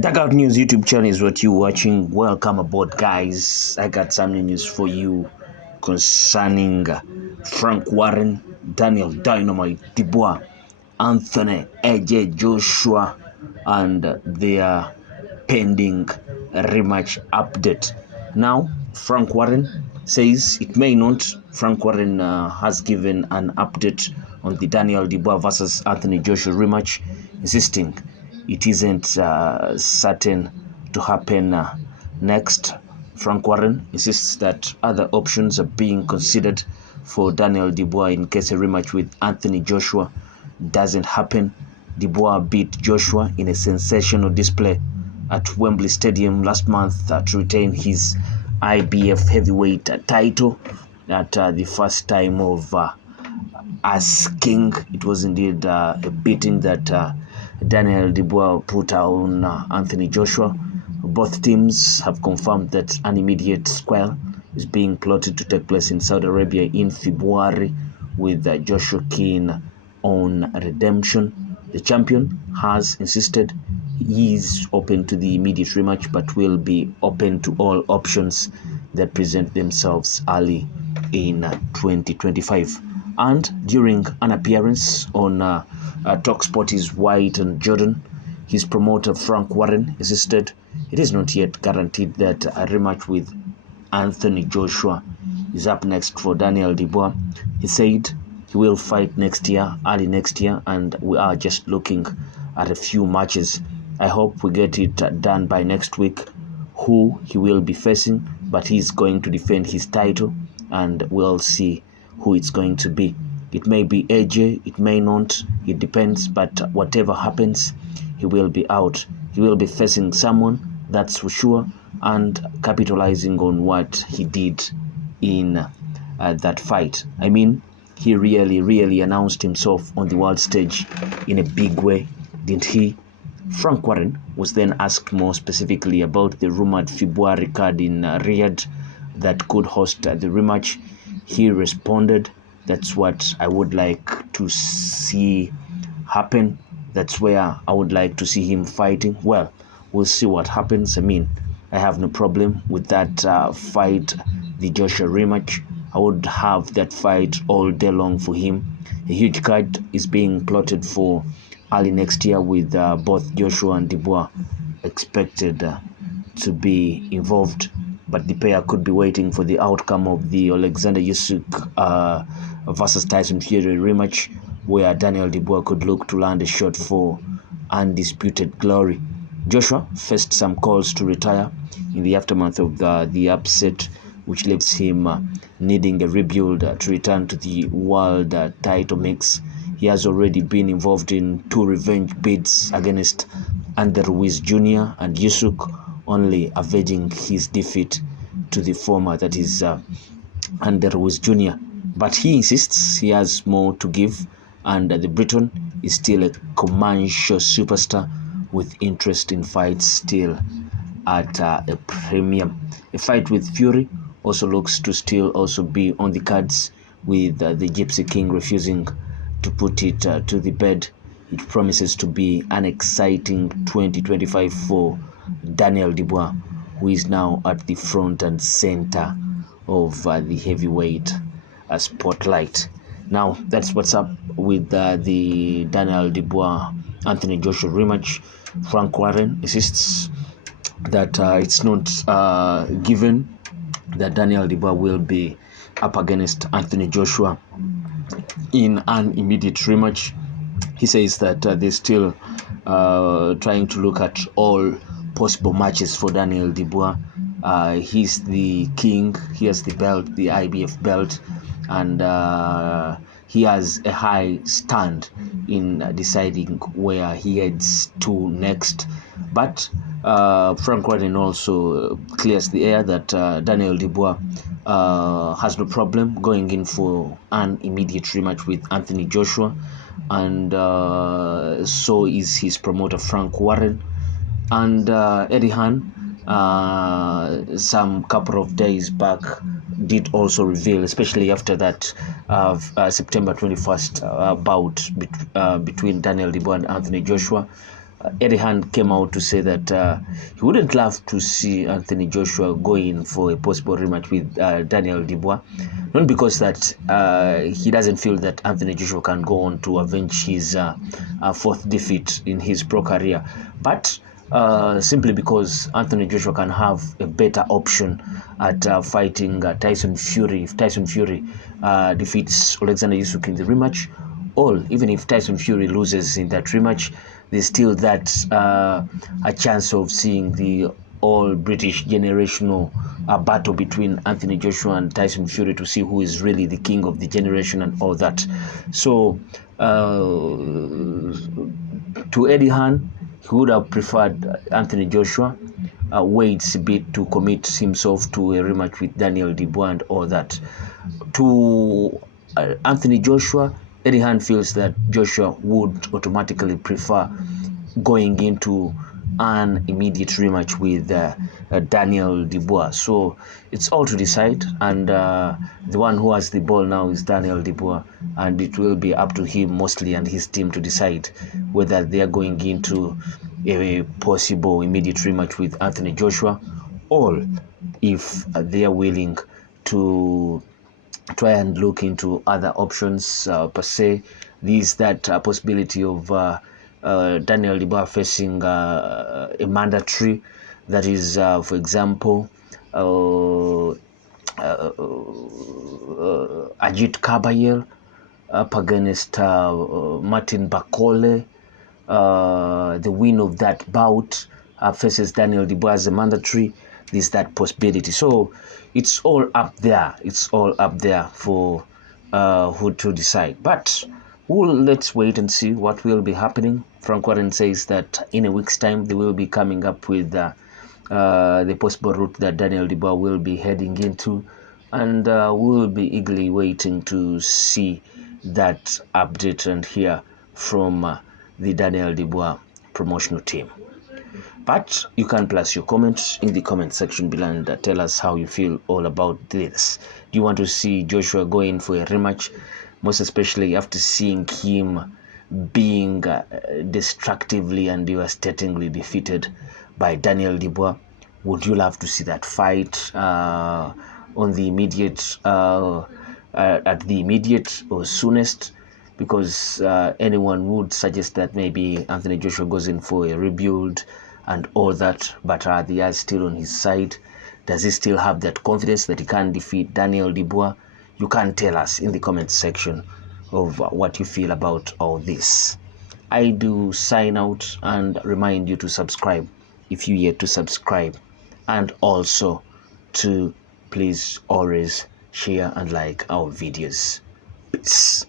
Dugout News YouTube channel is what you're watching. Welcome aboard, guys. I got some news for you concerning Frank Warren, Daniel Dynamite Dubois, Anthony AJ Joshua, and their pending rematch update. Now, Frank Warren says it may not. Frank Warren has given an update on the Daniel Dubois versus Anthony Joshua rematch, insisting it isn't certain to happen next. Frank Warren insists that other options are being considered for Daniel Dubois in case a rematch with Anthony Joshua doesn't happen. Dubois beat Joshua in a sensational display at Wembley Stadium last month to retain his IBF heavyweight title at the first time of asking. It was indeed a beating that Daniel Dubois put on Anthony Joshua. Both teams have confirmed that an immediate square is being plotted to take place in Saudi Arabia in February, with Joshua keen on redemption. The champion has insisted he is open to the immediate rematch, but will be open to all options that present themselves early in 2025. And during an appearance on TalkSport's White and Jordan, his promoter Frank Warren insisted it is not yet guaranteed that a rematch with Anthony Joshua is up next for Daniel Dubois. He said he will fight next year, early next year, and we are just looking at a few matches. I hope we get it done by next week, who he will be facing, but he's going to defend his title, and we'll see who it's going to be. It may be AJ, it may not, it depends, but whatever happens, he will be out. He will be facing someone, that's for sure, and capitalizing on what he did in that fight. I mean, he really announced himself on the world stage in a big way, didn't he? Frank Warren was then asked more specifically about the rumored February card in Riyadh that could host the rematch. He responded, "That's what I would like to see happen. That's where I would like to see him fighting." Well, we'll see what happens. I mean, I have no problem with that fight, the Joshua rematch. I would have that fight all day long for him. A huge card is being plotted for early next year, with both Joshua and Dubois expected to be involved. But the pair could be waiting for the outcome of the Alexander Usyk versus Tyson Fury rematch, where Daniel Dubois could look to land a shot for undisputed glory. Joshua faced some calls to retire in the aftermath of the upset, which leaves him needing a rebuild to return to the world title mix. He has already been involved in 2 revenge bids against Andy Ruiz Jr. and Usyk, only avenging his defeat to the former, that is Andy Ruiz Jr. But he insists he has more to give, and the Briton is still a commercial superstar with interest in fights still at a premium. A fight with Fury also looks to still also be on the cards, with the Gypsy King refusing to put it to the bed. It promises to be an exciting 2025 for Daniel Dubois, who is now at the front and center of the heavyweight spotlight. Now, that's what's up with the Daniel Dubois Anthony Joshua rematch. Frank Warren insists that it's not given that Daniel Dubois will be up against Anthony Joshua in an immediate rematch. He says that they're still trying to look at all possible matches for Daniel Dubois. He's the king, he has the belt, the IBF belt, and he has a high stand in deciding where he heads to next. But Frank Warren also clears the air that Daniel Dubois has no problem going in for an immediate rematch with Anthony Joshua, and so is his promoter Frank Warren. And Eddie Hearn, some couple of days back, did also reveal, especially after that September 21st bout between Daniel Dubois and Anthony Joshua, Eddie Hearn came out to say that he wouldn't love to see Anthony Joshua go in for a possible rematch with Daniel Dubois, not because that he doesn't feel that Anthony Joshua can go on to avenge his fourth defeat in his pro career, but simply because Anthony Joshua can have a better option at fighting Tyson Fury. If Tyson Fury defeats Alexander Usyk in the rematch, or even if Tyson Fury loses in that rematch, there's still that a chance of seeing the all British generational battle between Anthony Joshua and Tyson Fury to see who is really the king of the generation and all that. So to Eddie Hearn, he would have preferred Anthony Joshua waits a bit to commit himself to a rematch with Daniel Dubois and all that. To Anthony Joshua, Eddie Hearn feels that Joshua would automatically prefer going into an immediate rematch with Daniel Dubois. So it's all to decide, and the one who has the ball now is Daniel Dubois, and it will be up to him mostly and his team to decide whether they are going into a possible immediate rematch with Anthony Joshua, or if they are willing to try and look into other options per se. There's that possibility of Daniel Dubois facing a mandatory, that is, for example, Ajit Kabayel up against Martin Bakole. The win of that bout faces Daniel Dubois as a mandatory. There's that possibility. So it's all up there. It's all up there for who to decide. But let's wait and see what will be happening. Frank Warren says that in a week's time they will be coming up with the possible route that Daniel Dubois will be heading into, and we'll be eagerly waiting to see that update and hear from the Daniel Dubois promotional team. But you can place your comments in the comment section below and tell us how you feel all about this. Do you want to see Joshua going for a rematch, most especially after seeing him being destructively and devastatingly defeated by Daniel Dubois? Would you love to see that fight on the immediate, at the immediate or soonest? Because anyone would suggest that maybe Anthony Joshua goes in for a rebuild and all that, but are the odds still on his side? Does he still have that confidence that he can defeat Daniel Dubois? You can tell us in the comment section of what you feel about all this. I do sign out and remind you to subscribe if you yet to subscribe, and also to please always share and like our videos. Peace.